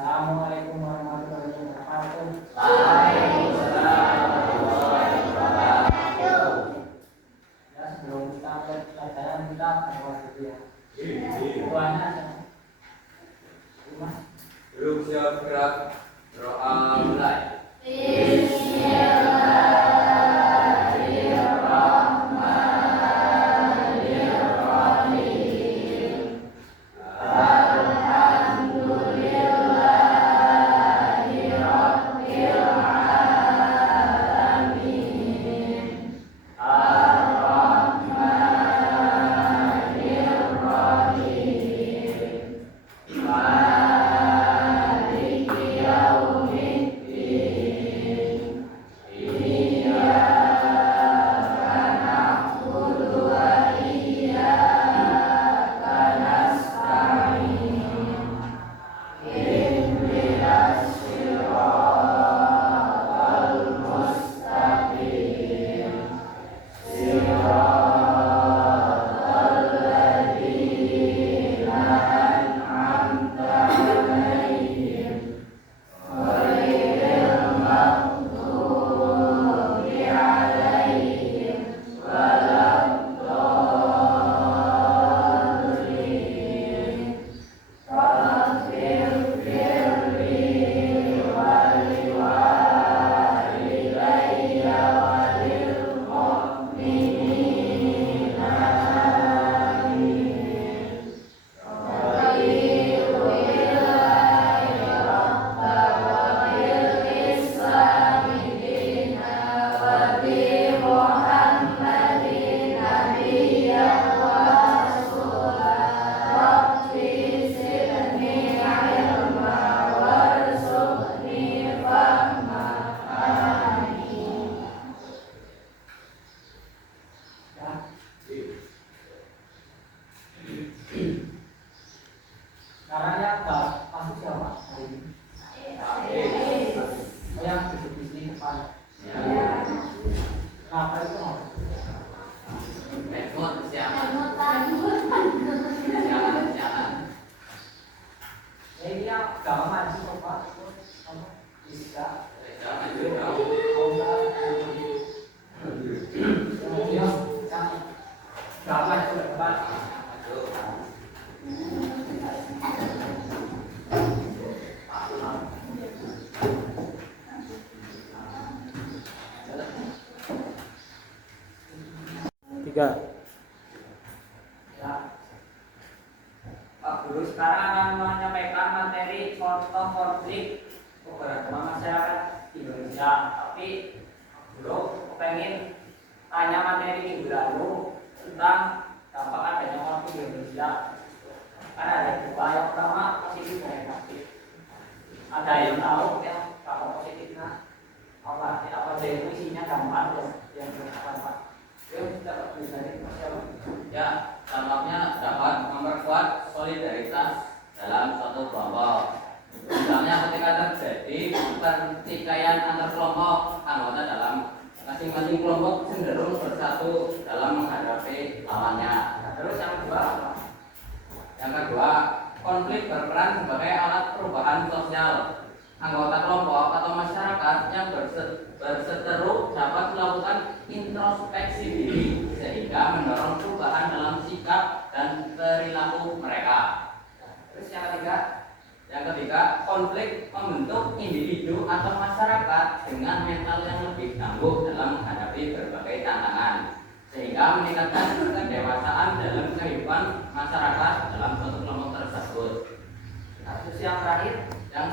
Assalamualaikum warahmatullahi wabarakatuh. Waalaikumsalam warahmatullahi wabarakatuh. Ya, sebelum kita ke pelajaran kita bahwa itu ya. Buahnya belum siap gerak. Doa mulai. Sekarang ya masuk siapa hari ini? Oh, yang duduk di sini depan. Kenapa itu mau? Medmot siapa? Jangan. Ya ini ya gak maju kok Pak. Kamu bisa. Jangan juga. Kalau enggak, ya gak maju ke depan. Tiga. Ya. Pak Guru sekarang akan menyampaikan materi contoh konflik beberapa masyarakat Indonesia. Tapi Guru pengen tanya materi minggu lalu tentang dampak adanya konflik di Indonesia. Karena ada dua, yang pertama positif dan negatif. Ada yang tahu ya kalau positifnya apa aja itu isinya gampang yang berapa Pak? Ya, dampaknya dapat memperkuat solidaritas dalam suatu kelompok. Misalnya ketika terjadi pertikaian antar kelompok, anggota dalam masing-masing kelompok cenderung bersatu dalam menghadapi lawannya. Terus yang kedua apa? Yang kedua, konflik berperan sebagai alat perubahan sosial. Anggota kelompok atau masyarakat yang berseteru dapat melakukan introspeksi diri sehingga mendorong perubahan dalam sikap dan perilaku mereka. Terus yang ketiga, konflik membentuk individu atau masyarakat dengan mental yang lebih tangguh dalam menghadapi berbagai tantangan, sehingga meningkatkan kedewasaan dalam kehidupan masyarakat dalam suatu kelompok tersebut. terus yang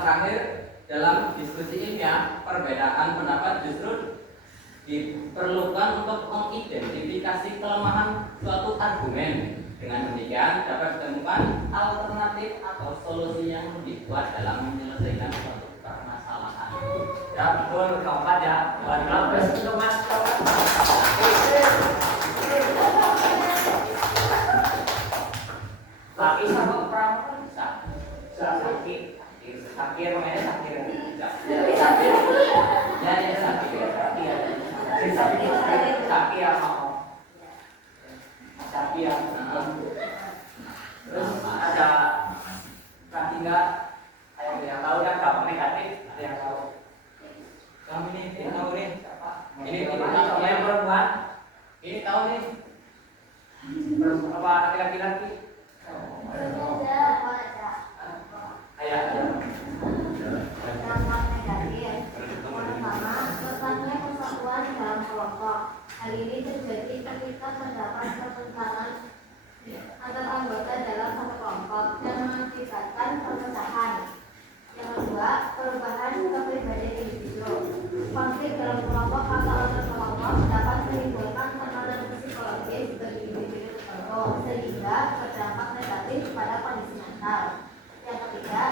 terakhir, dalam diskusi ilmiah, perbedaan pendapat justru diperlukan untuk mengidentifikasi kelemahan suatu argumen. Dengan demikian dapat ditemukan alternatif atau solusi yang lebih kuat dalam menyelesaikan suatu permasalahan. ya betul keempat ya. Terus untuk Mas laki sama perempuan bisa sakit sakit namanya sakit ya sakit ya mau sakit ya terus ada ketiga yang tahu ya kondisi mental. Yang ketiga,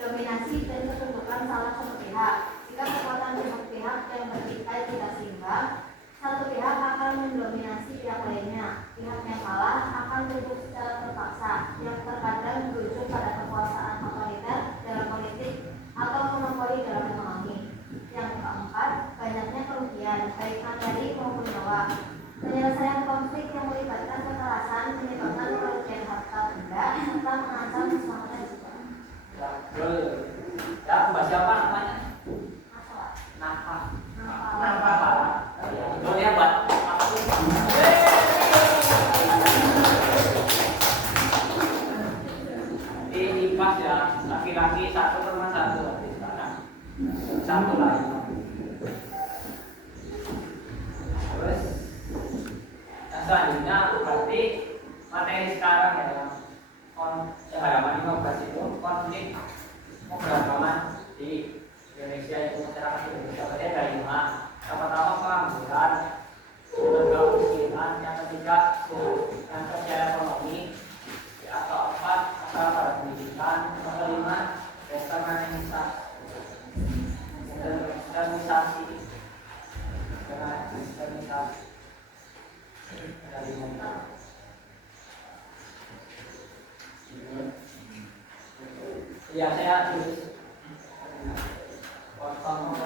dominasi dan ketundukan salah satu pihak. Jika kekuatan pihak yang bertikai tidak seimbang, satu pihak akan mendominasi pihak lainnya. Pihak yang kalah akan tunduk secara terpaksa, yang terkadang berujung pada kekuasaan otoriter dalam politik atau monopoli dalam ekonomi. Yang keempat, banyaknya kerugian, baik materi maupun nyawa. Penyelesaian konflik yang melibatkan kekerasan menyebabkan kerugian harta benda serta mengancam keselamatan jiwa. Ya, Mbak siapa namanya? Masalah. Nafas. Nafas. Itu ya, Mbak. Ini pas ya, laki-laki satu sama satu sekarang. Satu lagi. Terus yang selanjutnya berarti materi sekarang ya, halaman 15 itu konflik keberagaman di Indonesia itu masyarakat Indonesia berarti ada 5. Yang pertama pengangguran, tenaga kemiskinan, yang ketiga dan sosial ekonomi, yang keempat masalah pada pendidikan, yang kelima determinisasi. Ya saya tulis potong.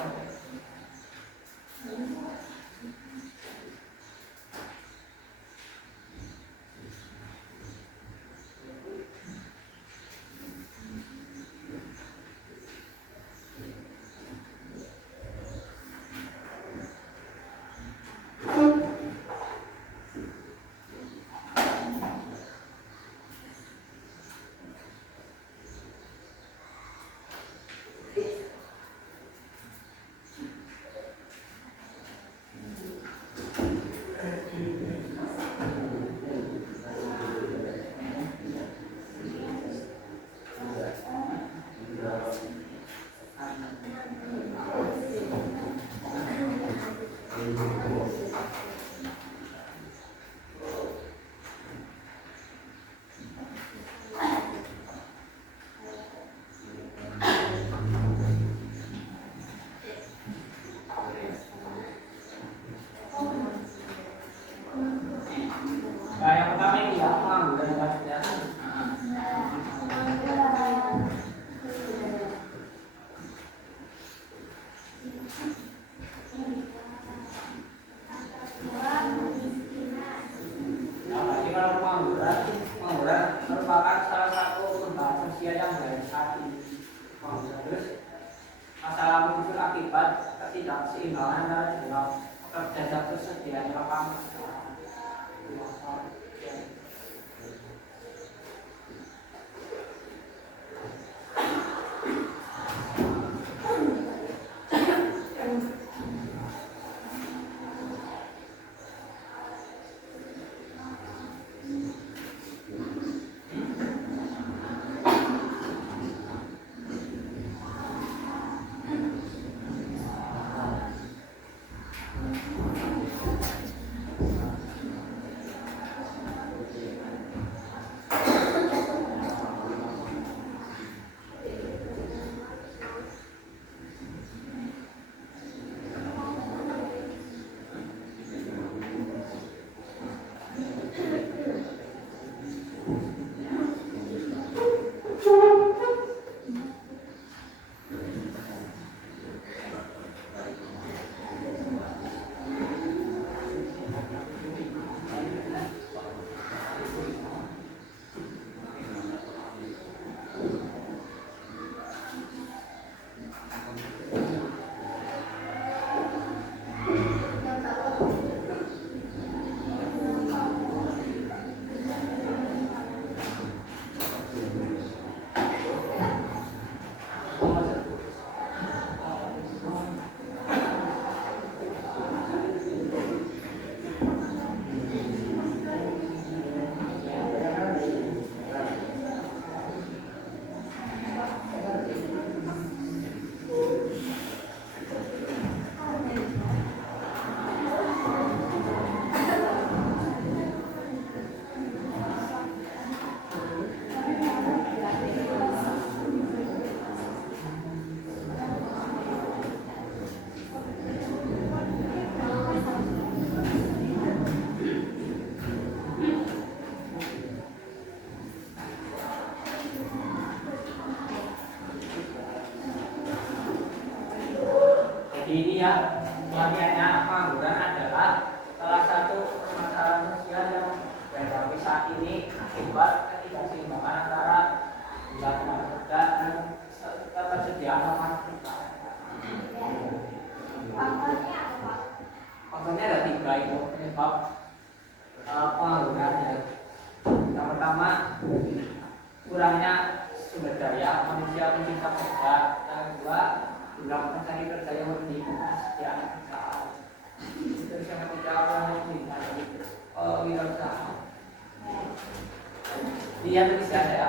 Nah, yang pertama ini ya pengangguran ya. Pengangguran merupakan salah satu perubahan sosial yang mendasari. Terus masalah muncul akibat ketidakseimbangan antara jumlah pekerja dan tersedianya lapangan kerja. ini ya, selanjutnya pengangguran adalah salah satu permasalahan sosial yang dihadapi saat ini akibat ketidakseimbangan antara jumlah kerja dan ketersediaan lapangan kerja. Faktornya apa, Pak? Faktornya ada 3 itu penyebab pengangguran ya. Yang pertama, kurangnya sumber daya manusia pencipta kerja. Yang kedua, jumlah pencari kerja yang lebih ketersediaan pekerjaan. Terus yang ketiga, dari wirausaha. Dia tulis ada ya.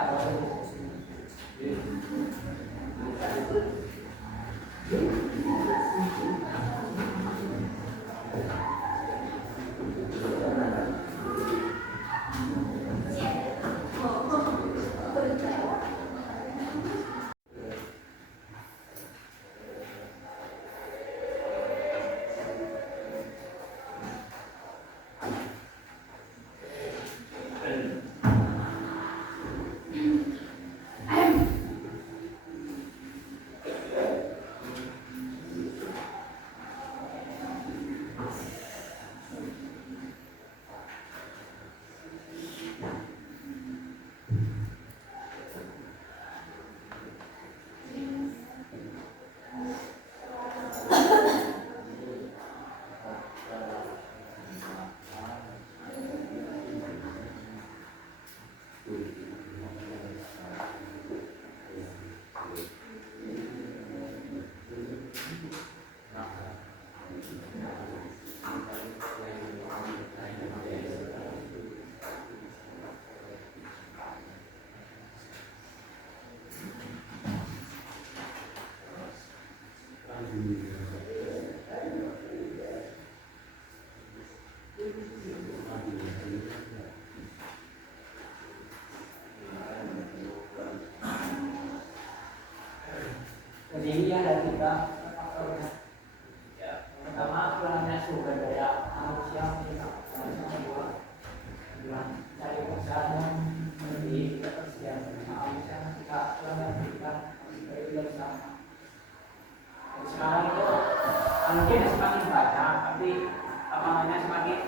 Jadi ini ada 3 faktornya. Ya, pertama kurangnya sumber daya manusia yang kedua cari pekerjaan yang lebih ketersediaan manusia kita kurangnya kita dari wirausaha. Sekarang itu mungkin semakin banyak, tapi lapangannya semakin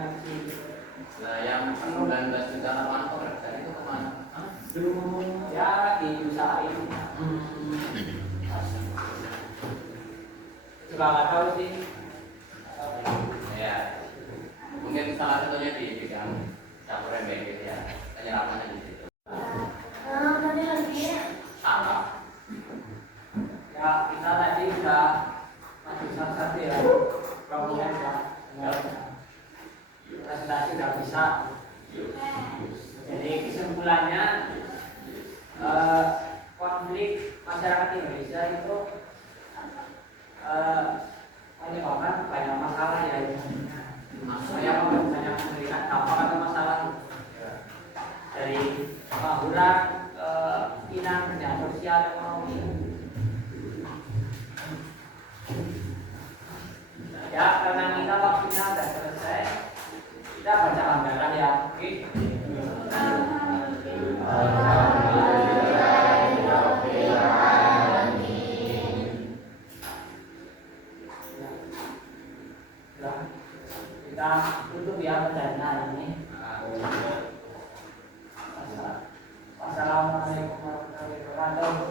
kecil. Nah, yang 19 juta lapangan pekerjaan itu kemana? Belum ya diusahain. Juga nggak tahu sih. Ya, mungkin salah satunya di bidang dapur MBG ya, penyerapannya di situ. Tadi lagi Salah. Ya kita tadi sudah masuk salah satu ya problemnya ya. Presentasi sudah bisa. Jadi kesimpulannya konflik masyarakat Indonesia itu menyebabkan banyak masalah ya. Saya banyak melihat dampak atau masalah dari pengangguran, kemiskinan, kesejahteraan sosial, ekonomi. Ya karena kita waktunya sudah selesai, kita baca anggaran ya. Oke. Kita tutup ya pelajaran hari ini. Wassalamualaikum warahmatullahi wabarakatuh.